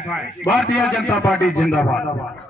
Bharatiya Janata party जिंदाबाद।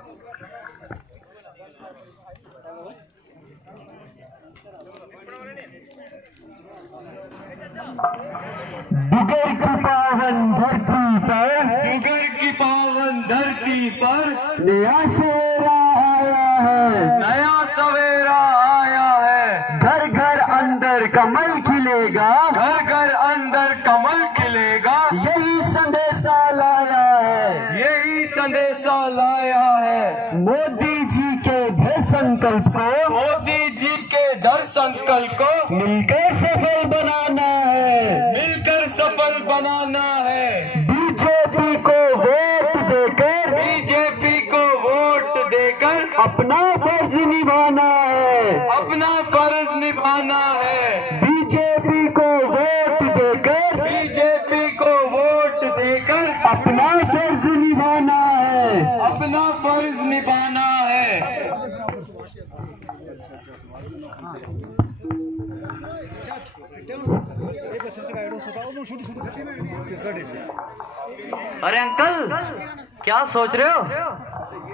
डुगर की पावन धरती पर, डुगर की पावन धरती पर नया सवेरा आया है, नया सवेरा आया है। घर घर अंदर कमल खिलेगा, घर घर अंदर कमल खिलेगा। यही संदेशा लाया है, यही संदेशा लाया है। मोदी जी के दृढ़ संकल्प को, मोदी जी के दृढ़ संकल्प को मिलकर सफल बनाना है, मिलकर सफल बनाना है। बीजेपी को वोट देकर, बीजेपी को वोट देकर अपना फर्ज निभाना है, अपना फर्ज निभाना है। बीजेपी को वोट देकर, बीजेपी को वोट देकर अपना फर्ज निभाना है। अपना फर्ज निभाना है। अरे अंकल, क्या सोच रहे हो?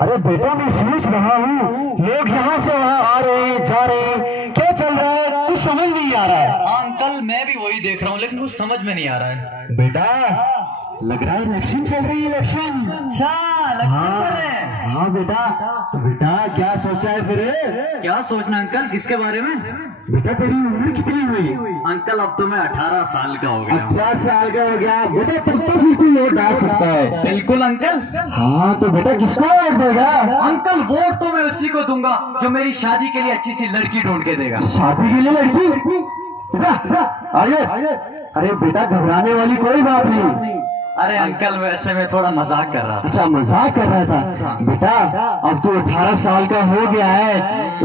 अरे बेटा, मैं सोच रहा हूँ लोग यहाँ से वहाँ आ रहे हैं, जा रहे हैं, क्या चल रहा है कुछ समझ नहीं आ रहा है। हाँ अंकल, मैं भी वही देख रहा हूँ, लेकिन कुछ समझ में नहीं आ रहा है। बेटा, लग रहा है इलेक्शन चल रही है, इलेक्शन। अच्छा, इलेक्शन कर रहे हैं। हाँ बेटा, तो बेटा क्या सोचा है फिर? क्या सोचना अंकल, किसके बारे में? बेटा तेरी उम्र कितनी हुई? अंकल अब तो मैं 18 साल का हो गया हूँ। 18 साल का हो गया बेटा, तब तो फिर तू वोट डाल सकता है। बिल्कुल अंकल। हाँ तो बेटा किसको वोट देगा? अंकल वोट तो मैं उसी को दूंगा जो मेरी शादी के लिए अच्छी सी लड़की ढूंढ के देगा। शादी के लिए लड़की? बेटा आइए। अरे बेटा, घबराने वाली कोई बात नहीं। अरे अंकल, वैसे मैं थोड़ा मजाक कर रहा था। अच्छा, मजाक कर रहा था। बेटा अब तो 18 साल का हो गया है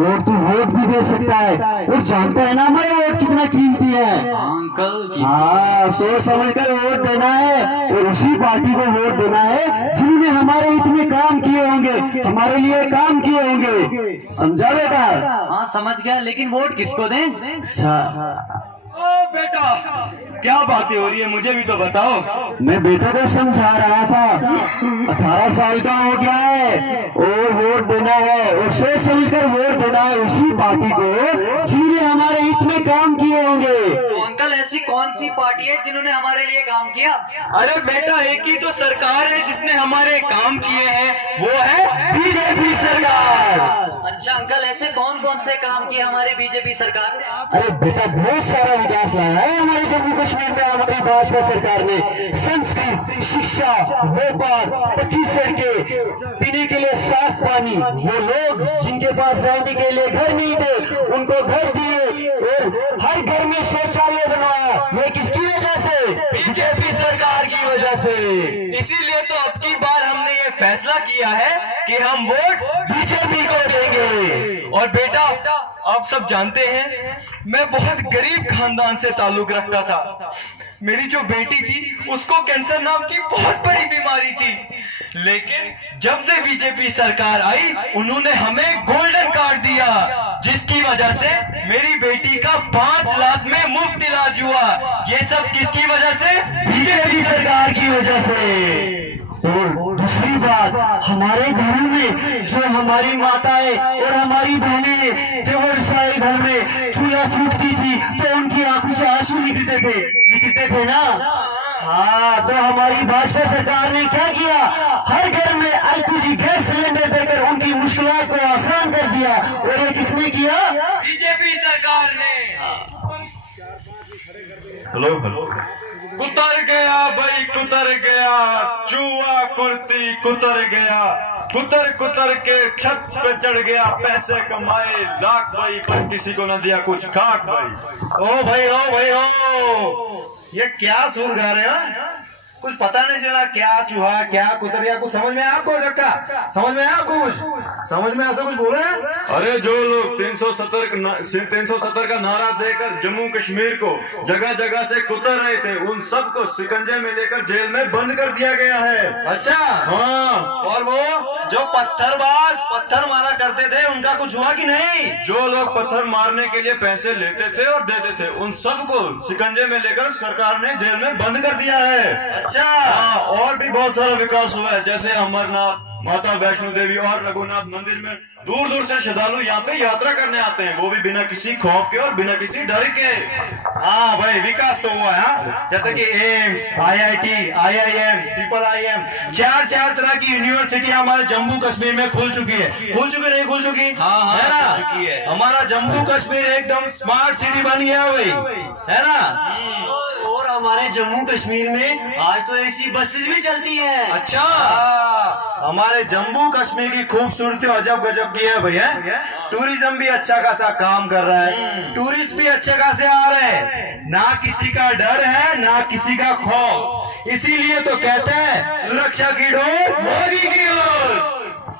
और तू वोट भी दे सकता है, और जानता है ना हमारे वोट कितना कीमती है। अंकल हाँ, सोच समझ कर वोट देना है और उसी पार्टी को वोट देना है जिन्होंने हमारे इतने काम किए होंगे, हमारे लिए काम किए होंगे। समझा बेटा? हाँ समझ गया, लेकिन वोट किसको दें? अच्छा, ओ बेटा, क्या बातें हो रही है, मुझे भी तो बताओ। मैं बेटा को समझा रहा था, 18 साल का हो गया है और वोट देना है, और सोच समझ कर वोट देना है उसी पार्टी को जिन्होंने हमारे इतने काम किए होंगे। तो अंकल ऐसी कौन सी पार्टी है जिन्होंने हमारे लिए काम किया? अरे बेटा, एक ही तो सरकार है जिसने हमारे काम किए हैं, वो है बीजेपी सरकार। अच्छा अंकल, ऐसे कौन कौन से काम किए हमारी बीजेपी सरकार ने? अरे बेटा, बहुत सारा विकास लाया है हमारे जम्मू कश्मीर में हमारी भाजपा सरकार ने। संस्कृत, शिक्षा, व्यापार, पक्की सड़कें, पीने के लिए साफ पानी, वो लोग जिनके पास रहने के लिए घर नहीं थे उनको घर दिए, और हर घर में शौचालय बनवाया। ये किसकी वजह से? बीजेपी सरकार की वजह से। इसीलिए तो अब की बार हमने ये फैसला किया है कि हम वोट बीजेपी को देंगे। और बेटा, आप सब जानते हैं मैं बहुत गरीब खानदान से ताल्लुक रखता था। मेरी जो बेटी थी उसको कैंसर नाम की बहुत बड़ी बीमारी थी, लेकिन जब से बीजेपी सरकार आई उन्होंने हमें गोल्डन कार्ड दिया, जिसकी वजह से मेरी बेटी का 5 लाख में मुफ्त इलाज हुआ। ये सब किसकी वजह से? बीजेपी सरकार की वजह से। और दूसरी बात, हमारे घरों में जो हमारी माताएं और हमारी बहनें जब वो रसोई घर में चूल्हा फूकती थी तो उनकी आंखों से आंसू निकलते थे ना। हाँ, तो हमारी भाजपा सरकार ने क्या किया? हर घर में एलपीजी गैस सिलेंडर देकर उनकी मुश्किलात को आसान कर दिया। और ये किसने किया? बीजेपी सरकार ने। हेलो, कुतर गया भाई, कुतर गया चूहा कुर्ती, कुतर गया, कुतर कुतर के छत पे चढ़ गया, पैसे कमाए लाख भाई, पर किसी को न दिया कुछ खाक भाई। ओ भाई, ओ भाई, ओ ये क्या सुर गा रहे हो? कुछ पता नहीं चला, क्या चूहा क्या कुतर गया, कुछ समझ में आपको? रखा समझ में आपको? कुछ समझ में ऐसा कुछ बोले? अरे जो लोग 370 का नारा देकर जम्मू कश्मीर को जगह जगह से कुतर रहे थे, उन सबको शिकंजे में लेकर जेल में बंद कर दिया गया है। अच्छा, हाँ। और वो जो पत्थर मारा करते थे उनका कुछ हुआ कि नहीं? जो लोग पत्थर मारने के लिए पैसे लेते थे और देते थे, उन सबको शिकंजे में लेकर सरकार ने जेल में बंद कर दिया है। अच्छा। और भी बहुत सारा विकास हुआ है, जैसे अमरनाथ, माता वैष्णो देवी और रघुनाथ मंदिर में दूर दूर से श्रद्धालु यहाँ पे यात्रा करने आते हैं, वो भी बिना किसी खौफ के और बिना किसी डर के। हाँ भाई, विकास तो हुआ है। हाँ? जैसे कि एम्स, IIT, IIM, IIM, चार तरह की यूनिवर्सिटी हमारे जम्मू कश्मीर में खुल चुकी है। खुल चुकी नहीं खुल चुकी? हाँ, है ना? खुल चुकी है। हमारा जम्मू कश्मीर एकदम स्मार्ट सिटी बन गया भाई, है ना? और हमारे जम्मू कश्मीर में आज तो ऐसी बसेस भी चलती है। अच्छा, हमारे जम्मू कश्मीर की खूबसूरती अजब गजब की है भैया। टूरिज्म भी अच्छा खासा काम कर रहा है, टूरिस्ट भी अच्छे खासे आ रहे हैं, ना किसी का डर है ना किसी का खौफ। इसीलिए तो कहते हैं सुरक्षा की डोर मोदी की ओर।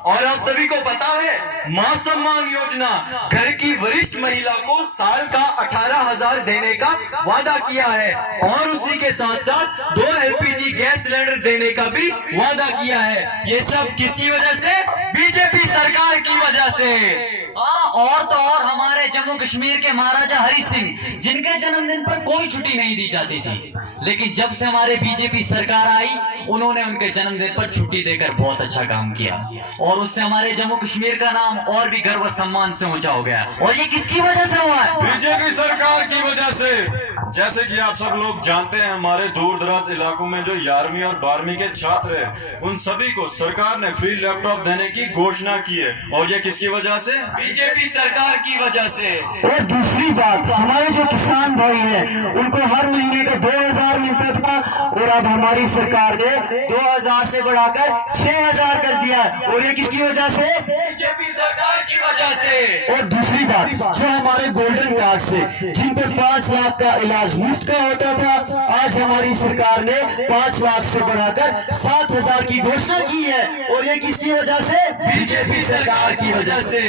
और आप सभी को पता है, मां सम्मान योजना घर की वरिष्ठ महिला को साल का 18,000 देने का वादा किया है और उसी के साथ साथ 2 LPG गैस सिलेंडर देने का भी वादा किया है। ये सब किसकी वजह से? बीजेपी सरकार की वजह से। और तो और हमारे जम्मू कश्मीर के महाराजा हरि सिंह, जिनके जन्मदिन पर कोई छुट्टी नहीं दी जाती थी, लेकिन जब से हमारे बीजेपी सरकार आई, उन्होंने उनके जन्मदिन पर छुट्टी देकर बहुत अच्छा काम किया और उससे हमारे जम्मू कश्मीर का नाम और भी गर्व और सम्मान से ऊंचा हो गया। और ये किसकी वजह से हुआ है? बीजेपी सरकार की वजह से। जैसे कि आप सब लोग जानते हैं, हमारे दूर दराज इलाकों में जो 11वीं और 12वीं के छात्र हैं, उन सभी को सरकार ने फ्री लैपटॉप देने की घोषणा की है। और ये किसकी वजह से? बीजेपी सरकार की वजह से। और दूसरी बात, हमारे जो किसान भाई हैं, उनको हर महीने का 2,000 मिलता था और अब हमारी सरकार ने 2,000 से बढ़ाकर 6,000 कर दिया। और ये किसकी वजह से? बीजेपी सरकार की वजह से। और दूसरी बात, जो हमारे गोल्डन कार्ड से जिन पर 5 लाख का इलाज मुफ्त का होता था, आज हमारी सरकार ने 5 लाख से बढ़ाकर 7,000 की घोषणा की है। और ये किसकी वजह से? बीजेपी सरकार की वजह से।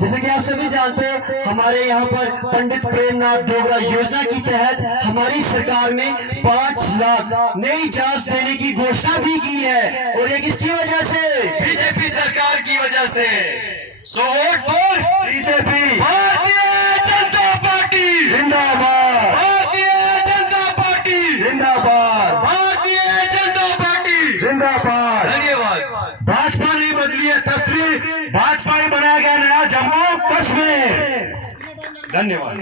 जैसे कि आप सभी जानते हैं, हमारे यहाँ पर पंडित प्रेमनाथ डोगरा योजना के तहत हमारी सरकार ने 5 लाख नई जॉब्स देने की घोषणा भी की है। और ये किसकी वजह से? बीजेपी सरकार की वजह से। सो vote for BJP Bharatiya Janata party जिंदाबाद, भारतीय जनता पार्टी जिंदाबाद, भारतीय जनता पार्टी जिंदाबाद। धन्यवाद। भाजपा नहीं बदली है तस्वीर, भाजपा ही बनाया गया नया जम्मू कश्मीर। धन्यवाद।